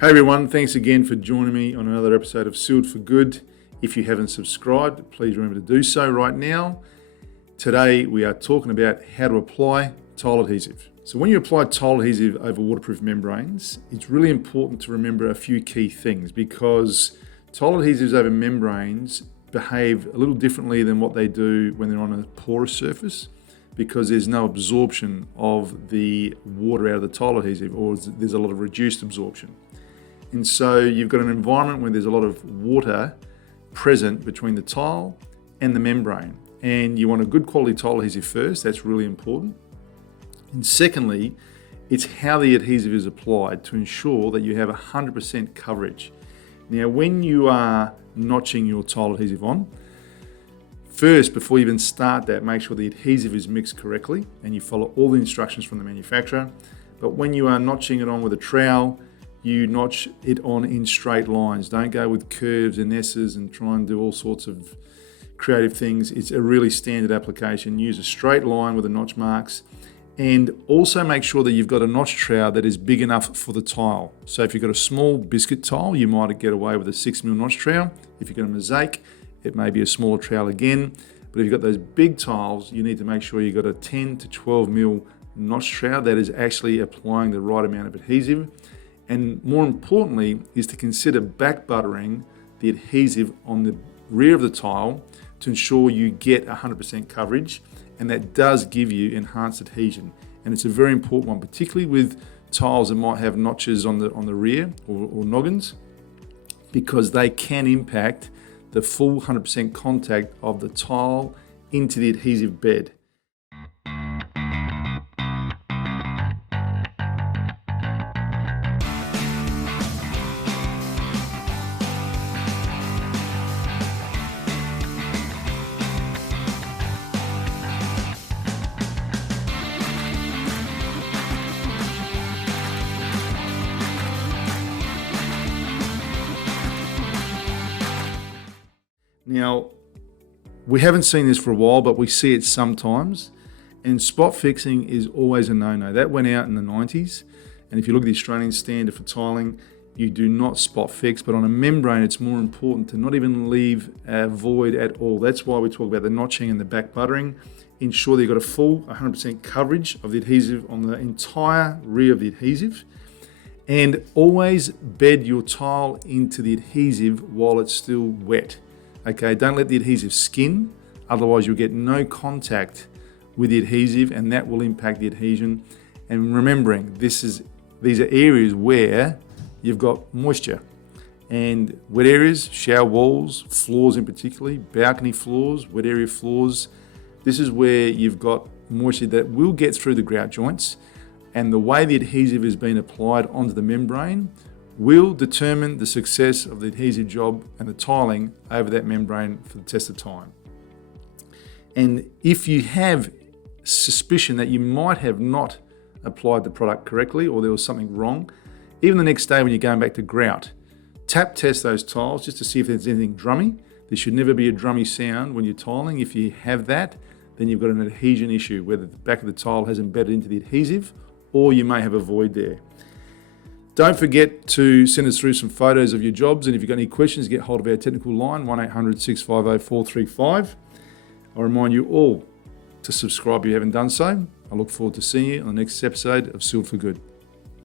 Hey everyone, thanks again for joining me on another episode of Sealed for Good. If you haven't subscribed, please remember to do so right now. Today we are talking about how to apply tile adhesive. So when you apply tile adhesive over waterproof membranes, it's really important to remember a few key things because tile adhesives over membranes behave a little differently than what they do when they're on a porous surface, because there's no absorption of the water out of the tile adhesive, or there's a lot of reduced absorption. And so you've got an environment where there's a lot of water present between the tile and the membrane. And you want a good quality tile adhesive first, that's really important. And secondly, it's how the adhesive is applied to ensure that you have 100% coverage. Now, when you are notching your tile adhesive on, first, before you even start that, make sure the adhesive is mixed correctly and you follow all the instructions from the manufacturer. But when you are notching it on with a trowel, you notch it on in straight lines. Don't go with curves and S's and try and do all sorts of creative things. It's a really standard application. Use a straight line with the notch marks, and also make sure that you've got a notch trowel that is big enough for the tile. So if you've got a small biscuit tile, you might get away with a 6mm notch trowel. If you've got a mosaic, it may be a smaller trowel again. But if you've got those big tiles, you need to make sure you've got a 10 to 12mm notch trowel that is actually applying the right amount of adhesive. And more importantly is to consider back buttering the adhesive on the rear of the tile to ensure you get 100% coverage, and that does give you enhanced adhesion. And it's a very important one, particularly with tiles that might have notches on the rear or noggins, because they can impact the full 100% contact of the tile into the adhesive bed. Now, we haven't seen this for a while, but we see it sometimes, and spot fixing is always a no-no. That went out in the 90s, and if you look at the Australian standard for tiling, you do not spot fix, but on a membrane, it's more important to not even leave a void at all. That's why we talk about the notching and the back buttering. Ensure that you've got a full 100% coverage of the adhesive on the entire rear of the adhesive, and always bed your tile into the adhesive while it's still wet. Okay, don't let the adhesive skin, otherwise you'll get no contact with the adhesive and that will impact the adhesion. And remembering, these are areas where you've got moisture. And wet areas, shower walls, floors in particular, balcony floors, wet area floors, this is where you've got moisture that will get through the grout joints, and the way the adhesive is being applied onto the membrane will determine the success of the adhesive job and the tiling over that membrane for the test of time. And if you have suspicion that you might have not applied the product correctly or there was something wrong, even the next day when you're going back to grout, tap test those tiles just to see if there's anything drummy. There should never be a drummy sound when you're tiling. If you have that, then you've got an adhesion issue, whether the back of the tile has embedded into the adhesive or you may have a void there. Don't forget to send us through some photos of your jobs, and if you've got any questions, get hold of our technical line, 1-800-650-435. I remind you all to subscribe if you haven't done so. I look forward to seeing you on the next episode of Sealed for Good.